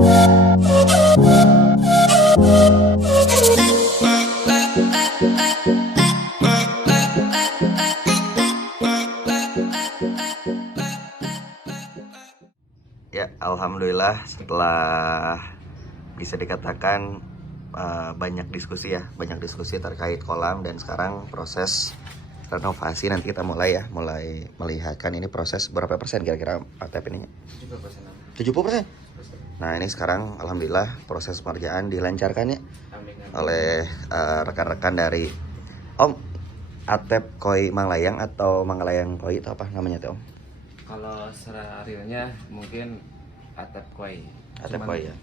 Ya, alhamdulillah setelah bisa dikatakan banyak diskusi terkait kolam, dan sekarang proses renovasi. Nanti kita mulai melihatkan ini proses berapa persen kira-kira Atep ini? 70%. Nah, ini sekarang alhamdulillah proses pengerjaan dilancarkan ya oleh rekan-rekan dari Om Atep Koi Manglayang atau Manglayang Koi, itu apa namanya tuh Om? Kalau secara realnya mungkin Atep Koi. Atep Koi ya.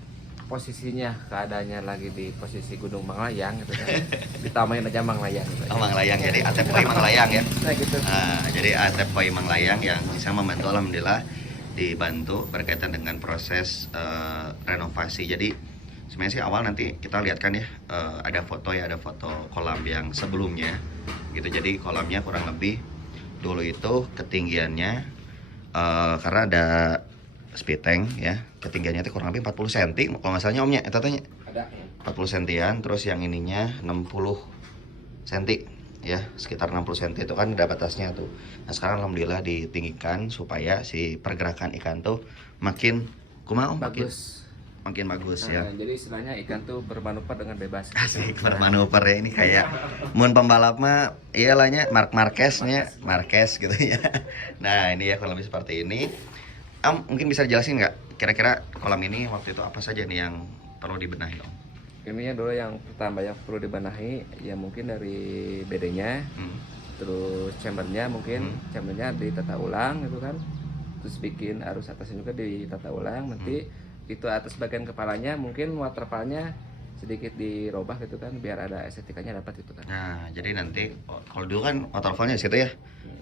Posisinya keadaannya lagi di posisi Gunung Manglayang gitu kan. Ditamain aja Manglayang gitu. Oh, Manglayang, jadi Atep Koi Manglayang ya. Nah gitu. Nah, jadi Atep Koi Manglayang yang bisa membantu, alhamdulillah dibantu berkaitan dengan proses renovasi. Jadi sebenarnya sih awal nanti kita lihatkan ya, ada foto kolam yang sebelumnya gitu. Jadi kolamnya kurang lebih dulu itu ketinggiannya karena ada speed tank ya, ketinggiannya itu kurang lebih 40 cm kalau nggak salahnya Omnya, itu tanya Ada 40 cm, terus yang ininya 60 cm ya, sekitar 60 cm itu kan ada batasnya tuh. Nah sekarang alhamdulillah ditinggikan supaya si pergerakan ikan tuh makin kumaha bagus. makin bagus Nah, ya. jadi istilahnya ikan tuh bermanuver dengan bebas. Asik, bermanuver ya, ini kayak mun pembalap mah iyalahnya Marquez gitu ya. Nah ini ya kurang lebih seperti ini. Mungkin bisa dijelasin nggak kira-kira kolam ini waktu itu apa saja nih yang perlu dibenahi Om? Ininya dulu yang pertama yang perlu dibenahi ya mungkin dari BD-nya, terus chambernya mungkin chambernya ditata ulang gitu kan, terus bikin arus atasnya juga ditata ulang. Nanti itu atas bagian kepalanya mungkin waterfallnya sedikit dirubah gitu kan, biar ada estetikanya dapat gitu kan. Nah jadi nanti kalau dulu kan waterfallnya di situ ya,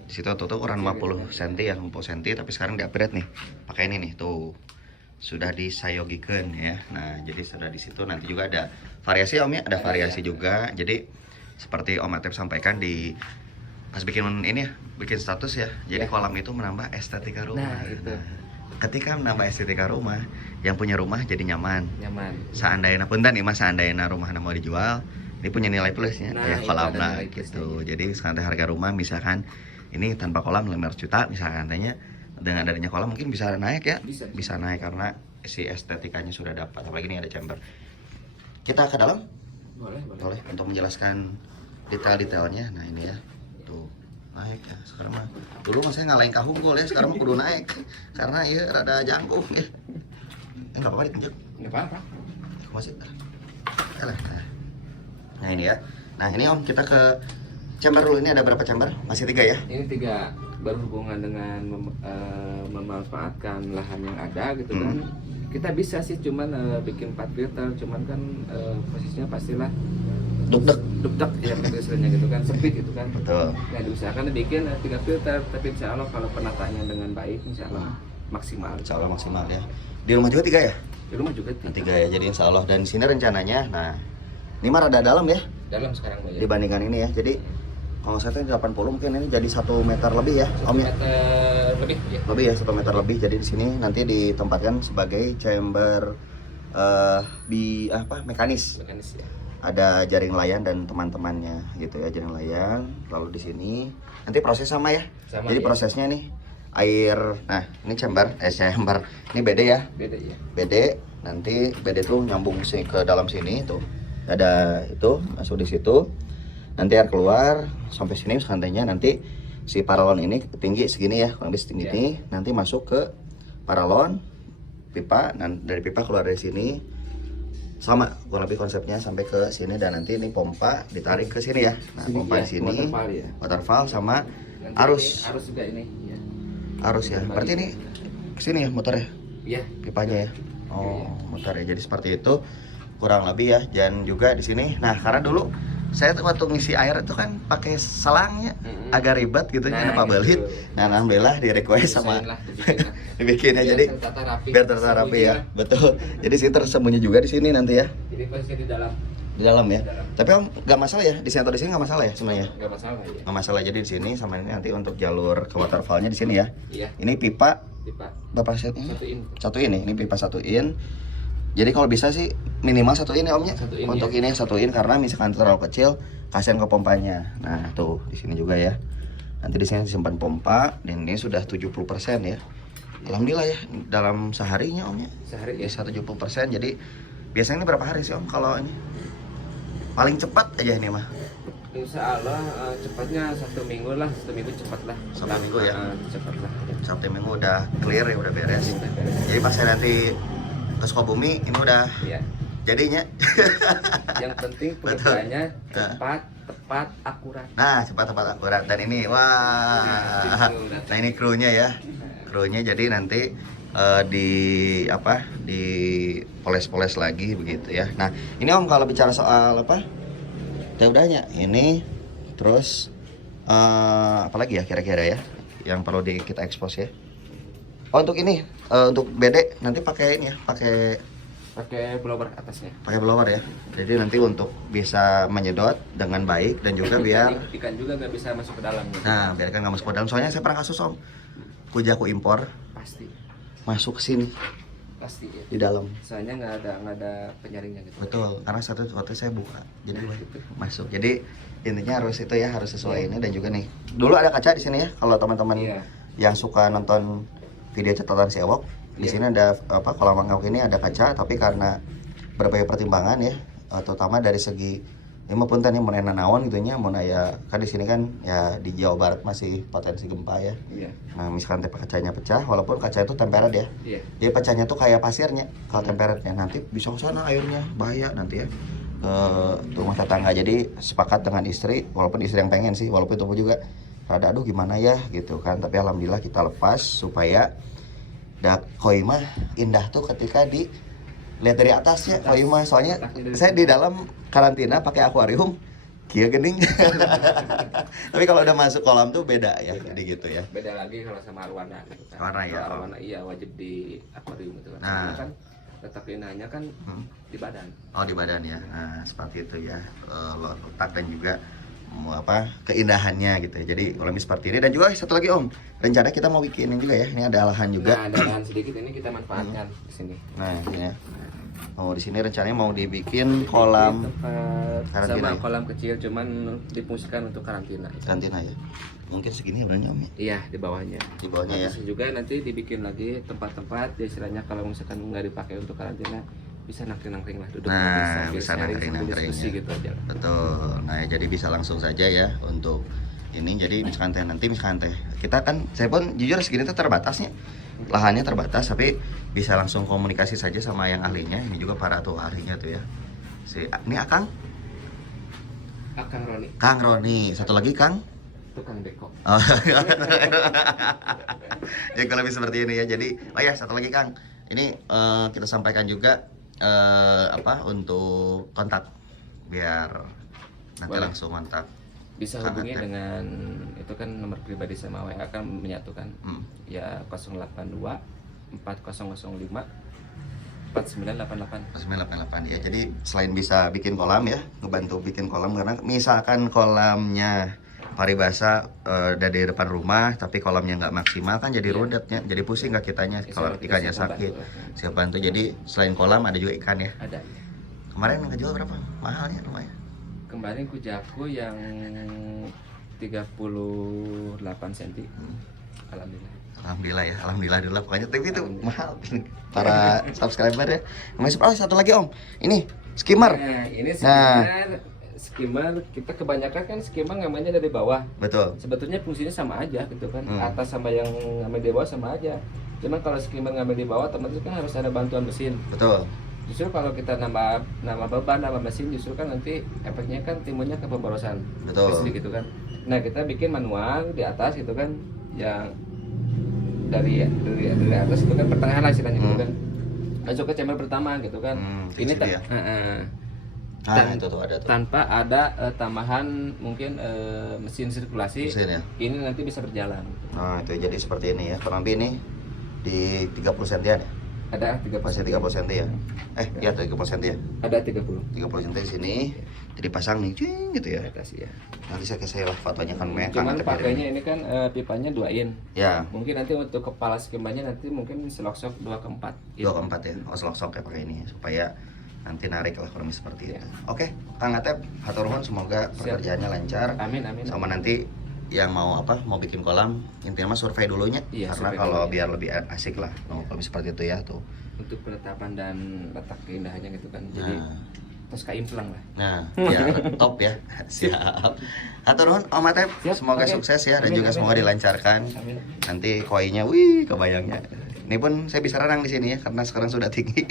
di situ tuh ukuran 50 cm ya, 50 cm, tapi sekarang di-upgrade nih pakai ini nih tuh, sudah disayogikan ya. Nah jadi sudah di situ nanti juga ada variasi Om ya, ada variasi juga. Jadi seperti Om Atep sampaikan di pas bikin ini ya, bikin status ya, jadi kolam itu menambah estetika rumah. Nah itu Ketika menambah estetika rumah, yang punya rumah jadi nyaman. Seandainya Punten nih mas, seandainya rumah mau dijual, ini punya nilai plusnya ya kolam lah gitu. Jadi sekarang harga rumah misalkan ini tanpa kolam 500 juta misalkan, tanya dengan adanya kolam mungkin bisa naik ya, bisa naik karena si estetikanya sudah dapat. Apalagi ini ada chamber. Kita ke dalam boleh untuk menjelaskan detail-detailnya. Nah ini ya tuh naik ya sekarang mah. Dulu mah saya ngalahin kahunggul ya, sekarang mah kudu naik karena ya rada jangkung ya. Enggak apa-apa ditunjuk. nggak apa-apa. Masih. Nah ini ya. Nah ini Om, kita ke chamber dulu. Ini ada berapa chamber? Masih 3 ya? Ini 3 berhubungan dengan memanfaatkan lahan yang ada gitu kan. Kita bisa sih cuman bikin 4 filter, cuman kan posisinya pastilah Duk-duk ya istilahnya gitu kan, sempit gitu kan. betul. Nah diusahakan bikin 3 filter, tapi insya Allah kalau penataannya dengan baik insya Allah maksimal. Insya Allah maksimal ya. Di rumah juga 3 ya? Di rumah juga 3 ya, jadi insya Allah. Dan di sini rencananya, nah ini mah rada dalam ya dalam sekarang ya. dibandingkan ini ya. Jadi kalau saya tuh 80 mungkin ini jadi 1 meter lebih ya Om ya? 1 meter lebih ya. Lebih ya, 1 meter lebih. Jadi di sini nanti ditempatkan sebagai chamber mekanis ya. Ada jaring layan dan teman-temannya gitu ya, jaring layan. Lalu di sini nanti proses sama ya. Jadi ya. prosesnya nih air, nah ini chamber ini BD ya. Beda ya. BD, nanti BD tuh nyambung ke dalam sini tuh. Ada itu masuk di situ. Nanti air keluar sampai sini seandainya nanti si paralon ini tinggi segini ya, kurang lebih setinggi ini. Nanti masuk ke paralon pipa, dan dari pipa keluar dari sini sama kurang lebih konsepnya sampai ke sini, dan nanti ini pompa ditarik ke sini ya. Nah pompa di sini waterfall sama nanti arus juga ini ya. Arus ya, berarti ini ke sini ya motornya? Iya, Pipanya ya. Oh motor ya, jadi seperti itu kurang lebih ya. Dan juga di sini, nah karena dulu saya tuh waktu ngisi air itu kan pakai selangnya, agak ribet gitu ya, Pak Belit. Nah alhamdulillah di request sama dibikin ya, jadi biar tertata rapi ya. Betul. Jadi sih tersembunyi juga di sini nanti ya. Jadi posisi di dalam. Di dalam ya. Tapi Om nggak masalah ya di sini atau di sini, nggak masalah ya sebenarnya. Nggak masalah ya. Nggak masalah, jadi di sini sama ini nanti untuk jalur ke waterfallnya di sini ya. Iya. Ini pipa Pipa. berapa setnya? Satu in. Satu in, ini pipa 1 in. Jadi kalau bisa sih minimal satu in ya Om ya. Satu in, Untuk ya. ini satu in karena misalkan terlalu kecil kasihan ke pompanya. Nah, tuh di sini juga ya. Nanti di sini disimpan pompa dan ini sudah 70% ya. Alhamdulillah ya dalam seharinya Om ya. Sehari ya. Bisa 70%. Jadi biasanya ini berapa hari sih Om kalau ini? Paling cepat aja ini mah. Insya Allah cepatnya 1 minggu lah, 1 minggu cepat lah. 1 minggu ya. Cepat lah. Sabtu Minggu udah clear ya, udah beres. Udah beres. Jadi pas saya nanti ke Sukabumi ini udah Iya. jadinya. Yang penting pekerjaannya cepat, tepat, akurat. Nah, cepat tepat akurat dan ini wah. Nah, ini krunya ya. Krunya jadi nanti di apa? Di poles-poles lagi begitu ya. Nah, ini Om kalau bicara soal apa? Udahnya ini terus apalagi ya kira-kira ya yang perlu kita expose ya. Oh, untuk ini untuk BD nanti pakai ini ya, pakai blower atasnya. pakai blower ya. Jadi nanti untuk bisa menyedot dengan baik dan juga biar ikan juga nggak bisa masuk ke dalam. Gitu. nah, biar kan nggak masuk ke dalam. Soalnya saya pernah kasus Om, kujaku impor Pasti masuk ke sini ya. di dalam. Soalnya nggak ada penyaringnya gitu. Betul, karena waktu saya buka, jadi masuk. Jadi intinya harus itu ya, harus sesuai ini dan juga nih. Dulu ada kaca di sini ya, kalau teman-teman Iya. yang suka nonton video catatan si Ewok, di Iya. sini ada apa kolam mangkok ini ada kaca, tapi karena berbagai pertimbangan ya, terutama dari segi ini maupun tadi mau nanaon gitu nya, mau ya kan di sini kan ya di Jawa Barat masih potensi gempa ya. Iya. Nah, misalkan kacanya pecah, walaupun kaca itu tempered ya. Iya. Jadi pecahnya tuh kayak pasirnya. Kalau temperednya nanti bisa ke sana airnya, bahaya nanti ya ke rumah tetangga. Jadi sepakat dengan istri, walaupun istri yang pengen sih, walaupun itu juga rada aduh gimana ya gitu kan. Tapi alhamdulillah kita lepas supaya koi mah indah tuh ketika di lihat dari atasnya koi mah. Soalnya saya di dalam karantina pakai akuarium kia gening. Tapi kalau udah masuk kolam tuh beda ya, jadi gitu ya. Beda lagi kalau sama arwana gitu kan. Arwana ya, Kalau oh. arwana iya wajib di akuarium gitu kan. Nah. Karena kan tetap indahnya kan di badan. Oh, di badan ya. Nah, seperti itu ya. Letak dan juga apa keindahannya gitu ya. Jadi kolam seperti ini dan juga satu lagi Om, rencana kita mau bikinin juga ya. Ini ada lahan juga. Nah, ada lahan sedikit ini kita manfaatkan di sini. Nah, ini ya. Oh, di sini rencananya mau dibikin kolam Tempat karantina sama ya? kolam kecil cuman difungsikan untuk karantina. karantina ya. Mungkin segini sebenarnya Om ya. Iya, di bawahnya. Di bawahnya ya. Terus juga nanti dibikin lagi tempat-tempat ya istilahnya kalau misalkan nggak dipakai untuk karantina bisa nangkring-nangkring lah duduk Nah, sambil bisa sharing, sambil nangkring-nangkring diskusi ya. gitu aja lah. Betul. Nah, ya, jadi bisa langsung saja ya untuk ini. Jadi misalkan teh nanti misalkan teh kita kan saya pun jujur segini tuh terbatasnya. Lahannya terbatas tapi bisa langsung komunikasi saja sama yang ahlinya. Ini juga para tuh ahlinya tuh ya. Ini Akang Kang Roni, Kang Roni, satu lagi Kang tukang beko. oh. Ya kalau lebih seperti ini ya. Jadi oh ya satu lagi Kang, ini kita sampaikan juga apa untuk kontak biar nanti Boleh. langsung kontak. Bisa Sangat hubungi ya. dengan itu kan nomor pribadi sama WA kan menyatukan. Ya 082 4005 4988. 988 ya. Jadi selain bisa bikin kolam ya, ngebantu bikin kolam karena misalkan kolamnya paribasa dari depan rumah tapi kolamnya nggak maksimal kan jadi Iya. rudatnya, jadi pusing nggak kitanya kalau Kita ikannya siap sakit. membantu lah. Siap bantu. Jadi selain kolam ada juga ikan ya. Ada ya. Kemarin yang kejual berapa? Mahalnya lumayan. Kemarin kujaku yang 38 cm. Alhamdulillah. Alhamdulillah ya, alhamdulillah dulu lah. Pokoknya tapi itu mahal para subscriber ya. Masih satu lagi Om, ini skimmer. Nah, ini Nah. skimmer kita kebanyakan kan skimmer ngambilnya dari bawah. Betul. Sebetulnya fungsinya sama aja gitu kan. Hmm. Atas sama yang ngambil di bawah sama aja. Cuman kalau skimmer ngambil di bawah otomatis kan harus ada bantuan mesin. Betul. Justru kalau kita nambah beban, nambah mesin justru kan nanti efeknya kan timbulnya ke pemborosan Betul. listrik gitu kan. Nah, kita bikin manual di atas gitu kan yang dari atas itu kan pertengahan lah istilahnya gitu kan. Masuk ke chamber pertama gitu kan. Ini itu ya. Nah, itu tuh ada tuh. tanpa ada tambahan mungkin mesin sirkulasi. Mesin ya. Ini nanti bisa berjalan. Nah, itu jadi seperti ini ya. Kurang lebih ini di 30 sentian ya. Ada 30 Pasnya 30 cm ya. Ya 30 cm ya. Ada 30 30 cm di sini. Jadi pasang nih, cing gitu ya. di atas ya. Nanti saya kasih lah fotonya kan Cuman pakainya ini kan pipanya 2 in. Ya. Mungkin nanti untuk kepala skemanya nanti mungkin selok-sok 2 ke 4. 2 ke 4 ya. Oh, selok-sok ya pakai ini supaya nanti narik lah kurang lebih seperti itu. Oke, Kang Atep, hatur nuhun, semoga pekerjaannya lancar. Amin. Sama nanti yang mau mau bikin kolam, intinya mah survei dulunya. Iya, Karena survei kalau dulu. biar lebih asik lah, kalau seperti itu ya tuh. Untuk penetapan dan letak keindahannya gitu kan. Jadi terus kaimplang lah. Nah, ya top ya. Siap. Hatur nuhun Om Atep, Siap, semoga oke. sukses ya dan Amin, juga amin, semoga amin. dilancarkan. Amin. Nanti koinya, wih, kebayangnya. Ini pun saya bisa renang di sini ya karena sekarang sudah tinggi.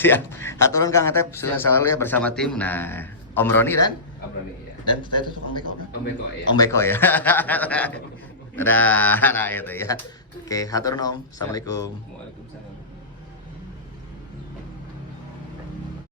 Siap. Hatur nuhun Kang Atep, sudah selalu ya bersama tim. Nah, Om Roni dan Abrani ya. dan saya itu Om Beko kan? Om Beko ya. Om Beko ya. Nah itu ya. Oke, hatur nuhun Om. Assalamualaikum. Waalaikumsalam.